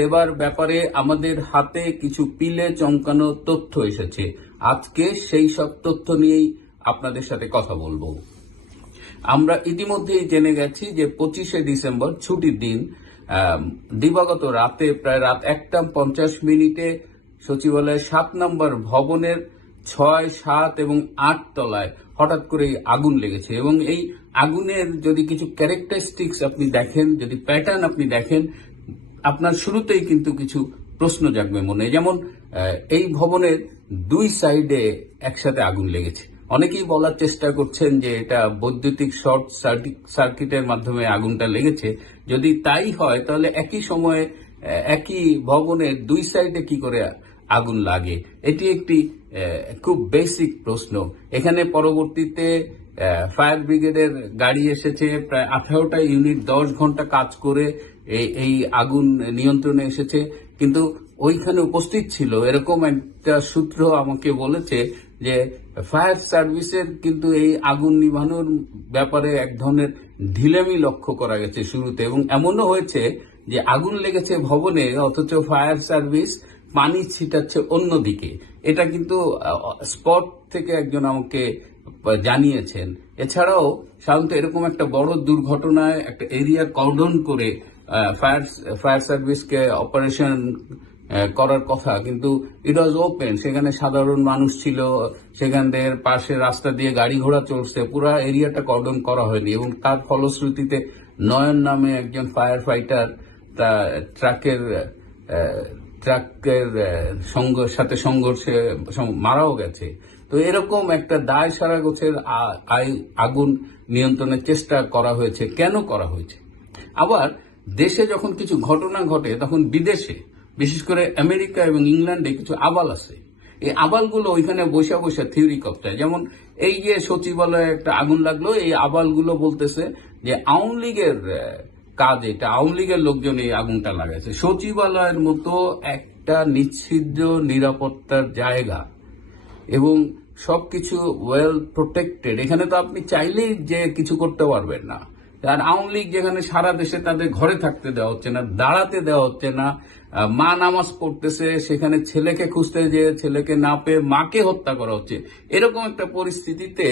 দেবার ব্যাপারে আমাদের হাতে কিছু পিলে চমকানো তথ্য এসেছে। আজকে সেই সব তথ্য নিয়েই আপনাদের সাথে কথা বলব। আমরা ইতিমধ্যেই জেনে গেছি যে পঁচিশে ডিসেম্বর ছুটির দিন দিবাগত রাতে প্রায় রাত একটা পঞ্চাশ মিনিটে সচিবালয়ের সাত নম্বর ভবনের ছয়, সাত এবং আট তলায় হঠাৎ করে আগুন লেগেছে এবং এই আগুনের যদি কিছু ক্যারেক্টারিস্টিক্স আপনি দেখেন, যদি প্যাটার্ন আপনি দেখেন আপনার শুরুতেই কিন্তু কিছু প্রশ্ন জাগবে মনে। যেমন এই ভবনের দুই সাইডে একসাথে আগুন লেগেছে। অনেকেই বলার চেষ্টা করছেন যে এটা বৈদ্যুতিক শর্ট সার্কিটের মাধ্যমে আগুনটা লেগেছে। যদি তাই হয়, তাহলে একই সময়ে একই ভবনের দুই সাইডে কি করে আগুন লাগে? এটি একটি খুব বেসিক প্রশ্ন। এখানে পরবর্তীতে ফায়ার ব্রিগেডের গাড়ি এসেছে, প্রায় আঠারোটা ইউনিট, দশ ঘণ্টা কাজ করে এই এই আগুন নিয়ন্ত্রণে এসেছে। কিন্তু ওইখানে উপস্থিত ছিল, এরকম একটা সূত্র আমাকে বলেছে যে ফায়ার সার্ভিসের কিন্তু এই আগুন নিভানোর ব্যাপারে এক ধরনের ঢিলেমি লক্ষ্য করা গেছে শুরুতে। এবং এমনও হয়েছে যে আগুন লেগেছে ভবনে, অথচ ফায়ার সার্ভিস পানি ছিটাচ্ছে অন্যদিকে। এটা কিন্তু স্পট থেকে একজন আমাকে জানিয়েছেন। এছাড়াও সাধারণত এরকম একটা বড় দুর্ঘটনায় একটা এরিয়া কর্ডন করে ফায়ার ফায়ার সার্ভিসকে অপারেশন করার কথা। কিন্তু ইট ওয়াজ ওপেন সেখানে সাধারণ মানুষ ছিল। সেখান থেকে পাশে রাস্তা দিয়ে গাড়ি ঘোড়া চলছে। পুরো এরিয়াটা কর্ডন করা হয়নি এবং তার ফলশ্রুতিতে নয়ন নামে একজন ফায়ার ফাইটার তা, ট্রাকের ট্রাকের সাথে সংঘর্ষে মারাও গেছে। তো এরকম একটা দায় সারা গোছের আগুন নিয়ন্ত্রণের চেষ্টা করা হয়েছে। কেন করা হয়েছে? আবার দেশে যখন কিছু ঘটনা ঘটে, তখন বিদেশে, বিশেষ করে আমেরিকা এবং ইংল্যান্ডে কিছু আবাল আছে। এই আবালগুলো ওইখানে বসে বসে থিওরি করতে। যেমন এই যে সচিবালয়ে একটা আগুন লাগল, এই আবালগুলো বলতেছে যে আওয়ামী লীগের কাজ এটা, আওয়ামী লীগের লোকজন এই আগুনটা লাগাইছে। সচিবালয়ের মতো একটা নিচ্ছিদ্র নিরাপত্তার জায়গা এবং সবকিছু ওয়েল প্রোটেক্টেড এখানে তো আপনি চাইলেই যে কিছু করতে পারবেন না। আর আওয়ামী লীগ যেখানে সারা দেশে তাদের ঘরে থাকতে দেওয়া হচ্ছে না, দাঁড়াতে দেওয়া হচ্ছে না মা নামাজ পড়তেছে, সেখানে ছেলেকে খুঁজতে যে ছেলেকে না পেয়ে মাকে হত্যা করা হচ্ছে। এরকম একটা পরিস্থিতিতে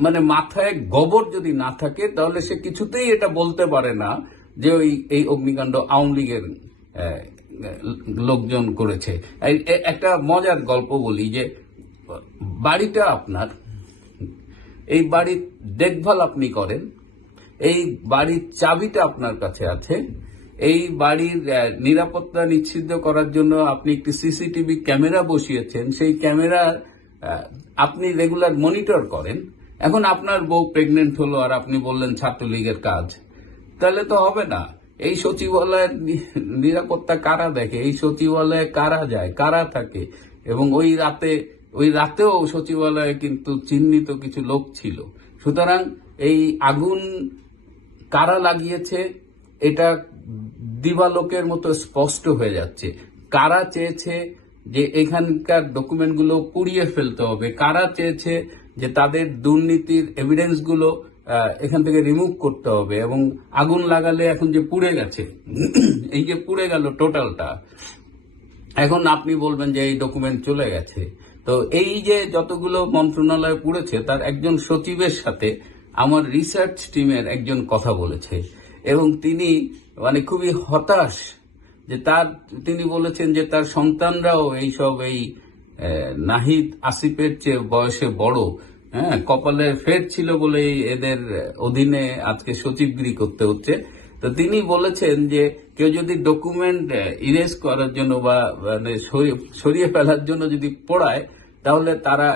মানে মাথায় গোবর যদি না থাকে, তাহলে সে কিছুতেই এটা বলতে পারে না যে ওই, এই অগ্নিকাণ্ড আওয়ামী লীগের লোকজন করেছে। একটা মজার গল্প বলি যে বাড়িটা আপনার। এই বাড়ির দেখভাল আপনি করেন। এই বাড়ির চাবিটা আপনার কাছে আছে। এই বাড়ির নিরাপত্তা নিশ্চিত করার জন্য আপনি একটি সিসিটিভি ক্যামেরা বসিয়েছেন। সেই ক্যামেরা আপনি রেগুলার মনিটর করেন। এখন আপনার বউ প্রেগনেন্ট হলো আর আপনি বললেন ছাত্রলীগের কাজ। তাহলে তো হবে না। এই সচিবালয়ের নিরাপত্তা কারা দেখে? এই সচিবালয়ে কারা যায়? কারা থাকে? এবং ওই রাতে ওই রাতেও সচিবালয়ে কিন্তু চিহ্নিত কিছু লোক ছিল। সুতরাং এই আগুন কারা লাগিয়েছে, এটা দিবালোকের মতো স্পষ্ট হয়ে যাচ্ছে। কারা চেয়েছে যে এখানকার ডকুমেন্টগুলো পুড়িয়ে ফেলতে হবে? কারা চেয়েছে যে তাদের দুর্নীতির এভিডেন্সগুলো এখান থেকে রিমুভ করতে হবে? এবং আগুন লাগালে এখন যে পুড়ে গেছে, এই যে পুড়ে গেল টোটালটা এখন আপনি বলবেন যে এই ডকুমেন্ট চলে গেছে। তো এই যে যতগুলো মন্ত্রণালয় পড়েছে তার একজন সচিবের সাথে আমার রিসার্চ টিমের একজন কথা বলেছে। এবং তিনি মানে খুবই হতাশ যে তার, তিনি বলেছেন যে তার সন্তানরাও এইসব এই নাহিদ আসিফের চেয়ে বয়সে বড় হ্যাঁ কপালে ফের ছিল বলেই এদের অধীনে আজকে সচিবগিরি করতে হচ্ছে। তো তিনি বলেছেন যে কেউ যদি ডকুমেন্ট ইরেজ করার জন্য বা মানে সরিয়ে- ফেলার জন্য যদি পড়ায়, তাহলে তারা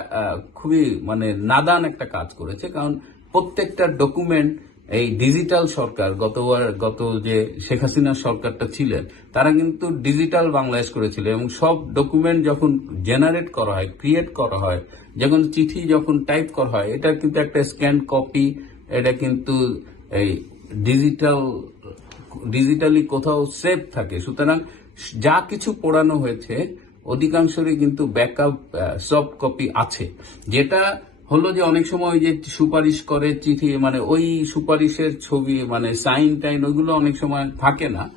খুবই মানে নাদান একটা কাজ করেছে। কারণ প্রত্যেকটা ডকুমেন্ট এই ডিজিটাল সরকার গতবার গত যে শেখ হাসিনার সরকারটা ছিলেন, তারা কিন্তু ডিজিটাল বাংলাদেশ করেছিল এবং সব ডকুমেন্ট যখন জেনারেট করা হয় ক্রিয়েট করা হয়, যখন চিঠি যখন টাইপ করা হয়, এটা কিন্তু একটা স্ক্যান কপি এটা কিন্তু এই ডিজিটাল ডিজিটালি কোথাও সেভ থাকে। সুতরাং যা কিছু পড়ানো হয়েছে, অধিকাংশরই কিন্তু ব্যাকআপ সফট কপি আছে। যেটা হলো যে অনেক সময় ওই যে সুপারিশ করে চিঠি মানে ওই সুপারিশের ছবি মানে সাইন টাইন, ওইগুলো অনেক সময় থাকে না।